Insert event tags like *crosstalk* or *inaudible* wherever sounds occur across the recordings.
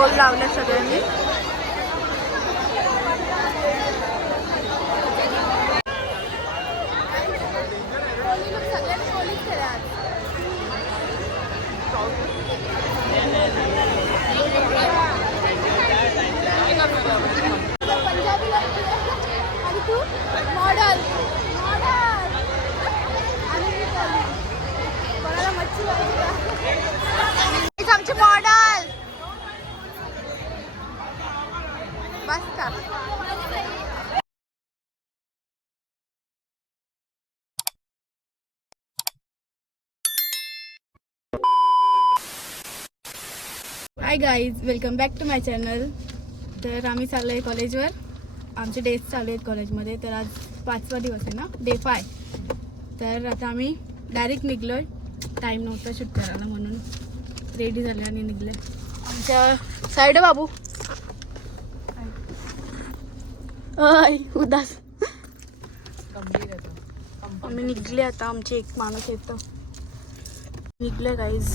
Stall लावले सगळ्यांनी. पंजाबी आणि आणि मच्छी hi guys welcome back to my channel तर आम्ही चाललो आहे कॉलेजवर आमचे डेज चालू आहेत कॉलेजमध्ये तर आज पाचवा दिवस आहे ना? डे फाय तर आता आम्ही डायरेक्ट निघलो आहे टाईम नव्हता शूट करायला म्हणून. रेडी झाले आणि निघले आमच्या साईड बाबू. अय उदास. आम्ही निघले आता. आमची एक माणूस येतं. निघलं गाईज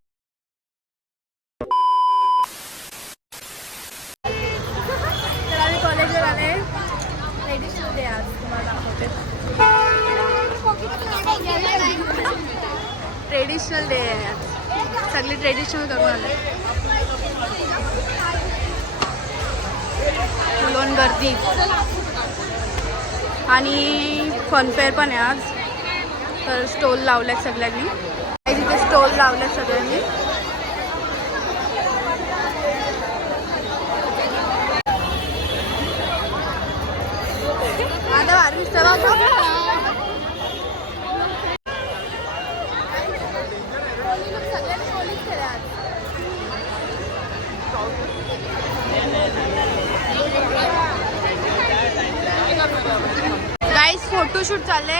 ते सगळी सगळे ट्रेडिशनल करून आले. फुलोन गर्दी. आणि फनफेअर पण आहे आज. तर स्टॉल लावल्यात सगळ्यांनी. तिथे स्टॉल लावल्यात सगळ्यांनी. केले आज. गाईस फोटोशूट चालले.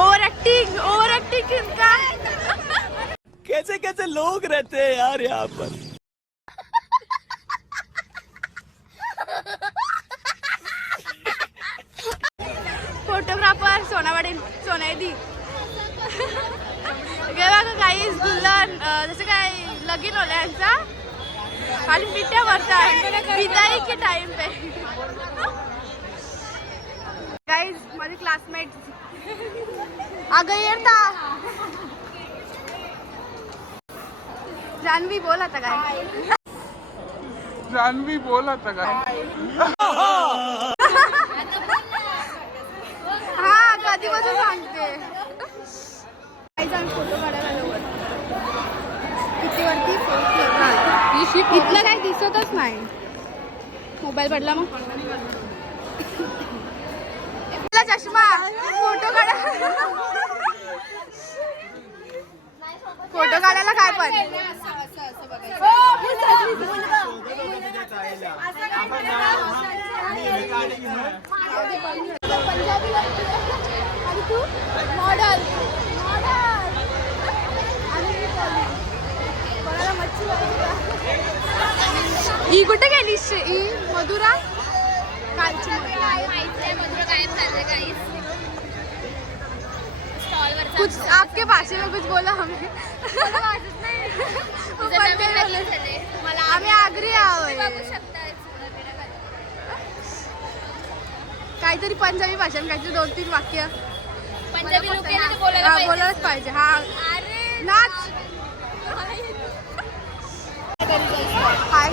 ओव्हर ऍक्टिंग ओव्हर ऍक्टिंग का कैसे कैसे लोग रहते हैं यार यहाँ पर? फोटोग्राफर सोनावाडे सोनायदी. गाईस दुल्हन अं, जसं काय लगीन होलं यांचा. खाली पिट्या भरतात. विदाई के टाइम पे. गाईज माझे क्लासमेट अगं येता जान्हवी बोल आता काय जान्हवी बोल आता काय हा कधीपासून सांगते. काही जण फोटो काढायला आलो वर. किती वरती फोटो इथलं काही *laughs* दिसतच नाही. मोबाईल पडला मग. चष्मा. फोटो काढा. फोटो काढायला काय पण. पंजाबी आणि तू मॉडल आणि मी पोलीस. कोणाला मच्छी पाहिजे का? ही कुठे गेली ही मधुरा? कालची मधुरा. कुछ आपके भाषे में कुछ बोला हमें. *laughs* आम्ही आगरी आहोत. काहीतरी पंजाबी भाषेत काहीतरी दोन तीन वाक्य. पंजाबी. बोलायलाच पाहिजे. हा. अरे नाच. हाय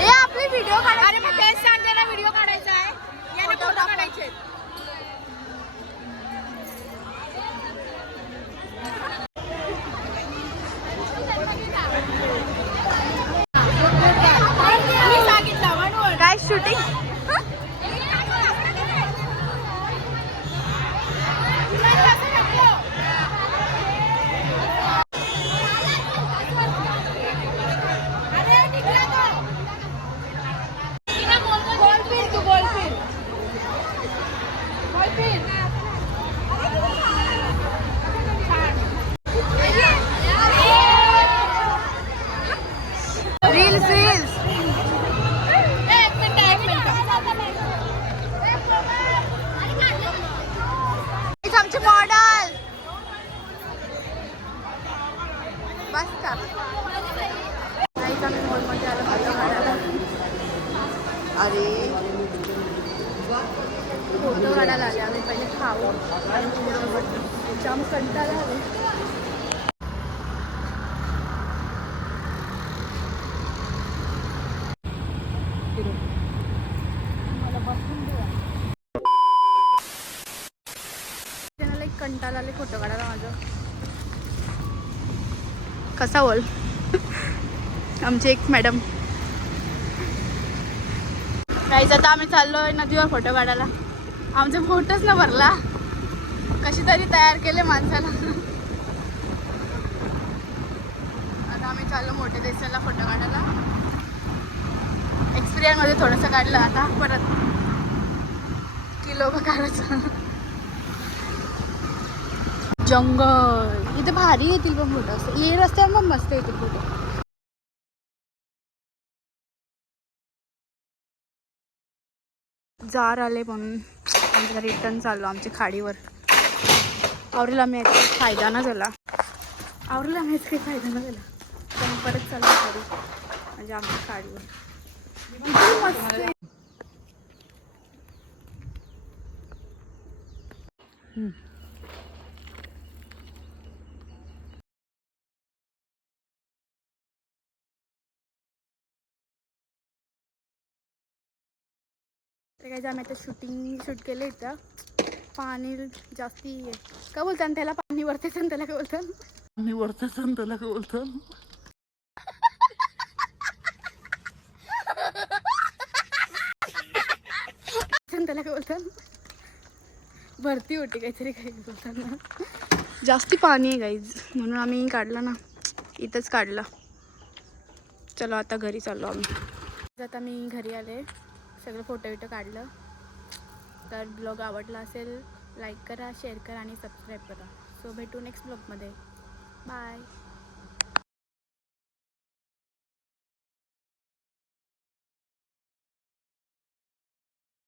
ए आपली व्हिडिओ काढा अरे मग तेच सांगते ना व्हिडिओ काढायचा आहे. याने फोटो काढायचे पहिले खाऊ आणि मग बघू. जाम कंटाळा आले एक कंटाळा आले फोटो काढायला माझं. कसा बोल आमची एक मॅडम. काहीच आता आम्ही चाललोय नदीवर फोटो काढायला. आमचे फोटोच ना भरला. कशी तरी तयार केले माणसाला. आता आम्ही चाललो मोठ्या देशाला फोटो काढायला. एक्सपिरियन्समध्ये थोडंसं काढलं आता परत किलो काढायचं जंगल. इथे भारी येतील पण फोटो. असं ये रस्त्यावर पण मस्त येतील फोटो. जार आले म्हणून. आमच्या रिटर्न चाललो आमच्या खाडीवर. आवरीला आम्ही काही फायदा ना झाला. आवरीला आम्ही काही फायदा ना झाला. पण परत चाललो खाडी. म्हणजे आमच्या खाडीवर. मस्त आहे. ते काय आम्ही आता शूटिंग शूट केलं इथं. पाणी जास्ती आहे. काय बोलतात त्याला पाणी वरते त्याला काय बोलतात मी वरचा सण त्याला काय बोलतो? त्याला काय बोलतात भरती होती काहीतरी काही बोलताना. जास्ती पाणी आहे गाईज म्हणून आम्ही काढला ना. इथंच काढला. चलो आता घरी चाललो आम्ही. आता मी घरी आले. सगळं फोटो विटो काढलं. तर ब्लॉग आवडला असेल लाईक करा शेअर करा आणि सबस्क्राईब करा. सो भेटू नेक्स्ट ब्लॉगमध्ये बाय